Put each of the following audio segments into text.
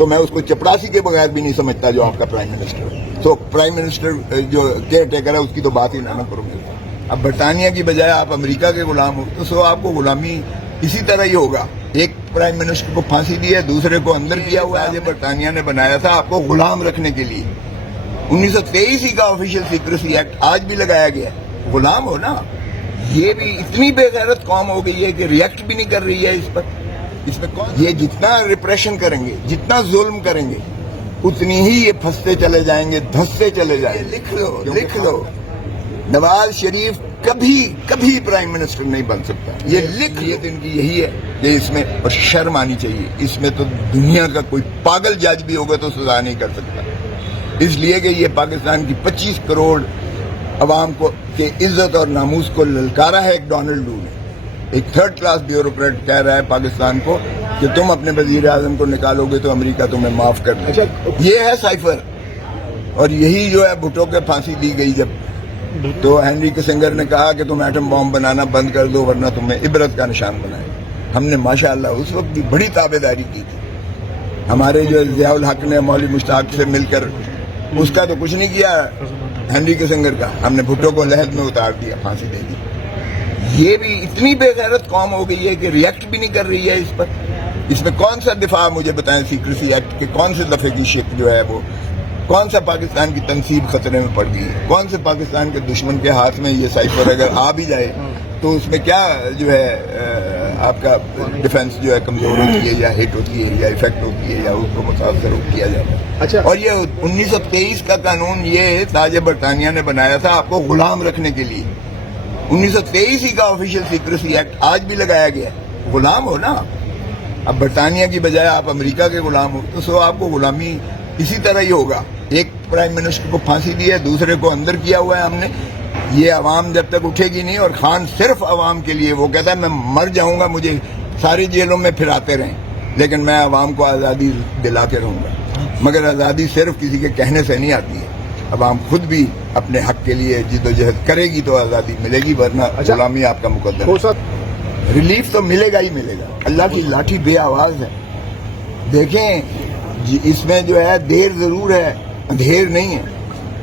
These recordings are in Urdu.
تو میں اس کو چپڑاسی کے بغیر بھی نہیں سمجھتا جو آپ کا پرائم منسٹر ہے. تو پرائم منسٹر جو کیئر ٹیکر ہے اس کی تو بات ہی نہ کرو گے. اب برطانیہ کی بجائے آپ امریکہ کے غلام ہو تو سو آپ کو غلامی اسی طرح ہی ہوگا. ایک پرائم منسٹر کو پھانسی دی ہے, دوسرے کو اندر کیا ہوا ہے. یہ برطانیہ نے بنایا تھا آپ کو غلام رکھنے کے لیے. 1923 کا آفیشیل سیکریسی ایکٹ آج بھی لگایا گیا ہے. غلام ہو نا. یہ بھی اتنی بے غیرت قوم ہو گئی ہے کہ ریئیکٹ بھی نہیں کر رہی ہے اس پر. اس میں کون یہ جتنا ریپریشن کریں گے, جتنا ظلم کریں گے, اتنی ہی یہ پھنستے چلے جائیں گے, دھستے چلے جائیں گے. لکھ لو نواز شریف کبھی پرائم منسٹر نہیں بن سکتا. یہ لکھ یہ ان کی یہی ہے کہ اس میں اور شرم آنی چاہیے. اس میں تو دنیا کا کوئی پاگل جج بھی ہوگا تو سزا نہیں کر سکتا. اس لیے کہ یہ پاکستان کی 25 کروڑ عوام کو کے عزت اور ناموس کو للکارا ہے. ایک ڈونلڈ ڈو نے, ایک تھرڈ کلاس بیوروکریٹ کہہ رہا ہے پاکستان کو کہ تم اپنے وزیر اعظم کو نکالو گے تو امریکہ تمہیں معاف کر دے. یہ ہے سائفر. اور یہی جو ہے بھٹو کے پھانسی دی گئی جب, تو ہینری کسنگر نے کہا کہ تم ایٹم بام بنانا بند کر دو ورنہ تمہیں عبرت کا نشان بنائے. ہم نے ماشاءاللہ اس وقت بھی بڑی تابعداری کی تھی. ہمارے جو ضیاء الحق نے مولوی مشتاق سے مل کر, اس کا تو کچھ نہیں کیا ہینری کسنگر کا, ہم نے بھٹو کو لحد میں اتار دیا, پھانسی دے دی. یہ بھی اتنی بے غیرت قوم ہو گئی ہے کہ ریئیکٹ بھی نہیں کر رہی ہے اس پر. اس میں کون سا دفاع مجھے بتائیں سیکریسی ایکٹ کے کون سے دفعے کی شک جو ہے وہ, کون سا پاکستان کی تنصیب خطرے میں پڑ گئی ہے, کون سے پاکستان کے دشمن کے ہاتھ میں یہ سائفر اگر آ بھی جائے تو اس میں کیا جو ہے آپ کا ڈیفنس جو ہے کمزور ہوتی ہے یا ہٹ ہوتی ہے یا افیکٹ ہوتی ہے یا اس کو متاثر کیا جاتا ہے. اچھا, اور یہ 1923 کا قانون یہ تاج برطانیہ نے بنایا تھا آپ کو غلام رکھنے کے لیے. 1923 کا آفیشیل سیکریسی ایکٹ آج بھی لگایا گیا ہے. غلام ہو نا. اب برطانیہ کی بجائے آپ امریکہ کے غلام ہو تو سو آپ کو غلامی اسی طرح ہی ہوگا. ایک پرائم منسٹر کو پھانسی دی ہے, دوسرے کو اندر کیا ہوا ہے ہم نے. یہ عوام جب تک اٹھے گی نہیں, اور خان صرف عوام کے لیے, وہ کہتا ہے میں مر جاؤں گا, مجھے ساری جیلوں میں پھراتے رہیں لیکن میں عوام کو آزادی دلا کے رہوں گا. مگر آزادی صرف کسی کے کہنے سے نہیں آتی ہے. عوام خود بھی اپنے حق کے لیے جدوجہد کرے گی تو آزادی ملے گی, ورنہ غلامی آپ کا مقدر ہے. ریلیف تو ملے گا ہی ملے گا. اللہ کی لاٹھی بے آواز ہے. دیکھیں اس میں جو ہے دیر ضرور ہے, اندھیر نہیں ہے.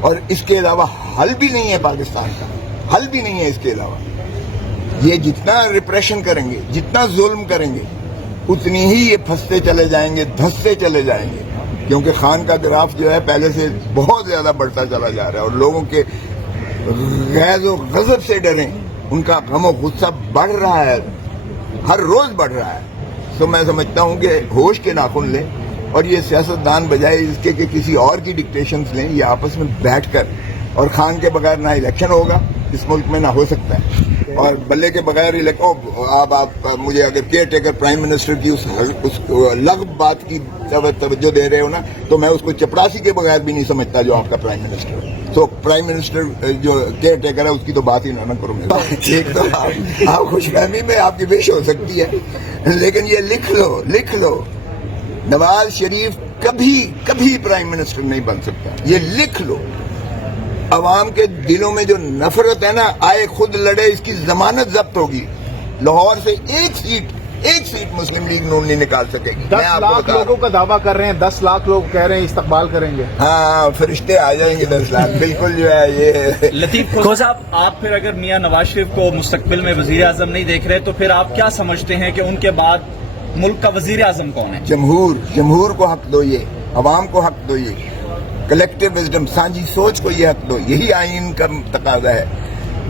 اور اس کے علاوہ حل بھی نہیں ہے پاکستان کا, حل بھی نہیں ہے اس کے علاوہ. یہ جتنا ریپریشن کریں گے, جتنا ظلم کریں گے, اتنی ہی یہ پھنستے چلے جائیں گے, دھستے چلے جائیں گے. کیونکہ خان کا گراف جو ہے پہلے سے بہت زیادہ بڑھتا چلا جا رہا ہے, اور لوگوں کے غیظ و غضب سے ڈریں, ان کا غم و غصہ بڑھ رہا ہے, ہر روز بڑھ رہا ہے. تو میں سمجھتا ہوں کہ ہوش کے ناخن لیں, اور یہ سیاستدان بجائے اس کے کہ کسی اور کی ڈکٹیشنز لیں, یہ آپس میں بیٹھ کر, اور خان کے بغیر نہ الیکشن ہوگا اس ملک میں, نہ ہو سکتا ہے, اور بلے کے بغیر آپ مجھے اگر کیئر ٹیکر پرائم منسٹر کی اس لغو بات کی توجہ دے رہے ہو نا, تو میں اس کو چپڑاسی کے بغیر بھی نہیں سمجھتا جو آپ کا پرائم منسٹر ہے. تو پرائم منسٹر جو کیئر ٹیکر ہے اس کی تو بات ہی نہ کروں گا. ایک تو آپ خوش فہمی میں آپ کی وش ہو سکتی ہے, لیکن یہ لکھ لو نواز شریف کبھی پرائم منسٹر نہیں بن سکتا. یہ لکھ لو. عوام کے دلوں میں جو نفرت ہے نا, آئے خود لڑے, اس کی ضمانت ضبط ہوگی. لاہور سے ایک سیٹ مسلم لیگ نون نہیں نکال سکے گی. 10 لاکھ لوگوں کا دعویٰ کر رہے ہیں, 10 لاکھ لوگ کہہ رہے ہیں استقبال کریں گے. ہاں, فرشتے آ جائیں گے 10 لاکھ. بالکل جو ہے یہ لطیف کھو صاحب, آپ پھر اگر میاں نواز شریف کو مستقبل میں وزیر اعظم نہیں دیکھ رہے تو پھر آپ کیا سمجھتے ہیں کہ ان کے بعد ملک کا وزیر اعظم کون ہے؟ جمہور کو حق دو, یہ عوام کو حق دو, یہ کلیکٹو وزڈم, سانجی سوچ کو یہ حق دو. یہی آئین کا تقاضا ہے.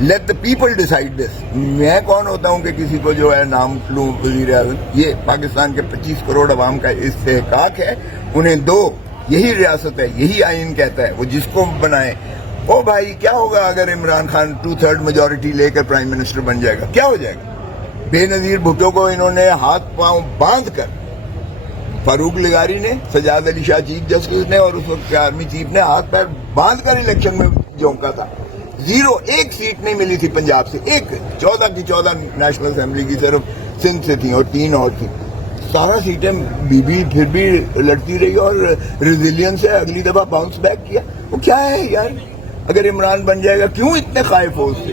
لیٹ دا پیپل ڈیسائیڈ دس. میں کون ہوتا ہوں کہ کسی کو جو ہے نام لوں وزیر اعظم؟ یہ پاکستان کے 25 کروڑ عوام کا استحقاق ہے, انہیں دو. یہی ریاست ہے, یہی آئین کہتا ہے, وہ جس کو بنائے. او بھائی, کیا ہوگا اگر عمران خان 2/3 میجورٹی لے کر پرائم منسٹر بن جائے گا؟ کیا ہو جائے گا؟ بے نظیر بھٹو کو انہوں نے ہاتھ پاؤں باندھ کر, فاروق لغاری نے, سجاد علی شاہ چیف جسٹس نے, اور اس وقت کے آرمی چیف نے ہاتھ پیر باندھ کر الیکشن میں جھونکا تھا. 0 ایک سیٹ نہیں ملی تھی پنجاب سے, ایک 14 کی 14 نیشنل اسمبلی کی صرف سندھ سے تھیں, اور 3 اور تھیں. سارا سیٹیں بی پھر بھی لڑتی رہی, اور ریزیلینس سے اگلی دفعہ باؤنس بیک کیا. وہ کیا ہے یار, اگر عمران بن جائے گا کیوں اتنے خائف ہو اس سے؟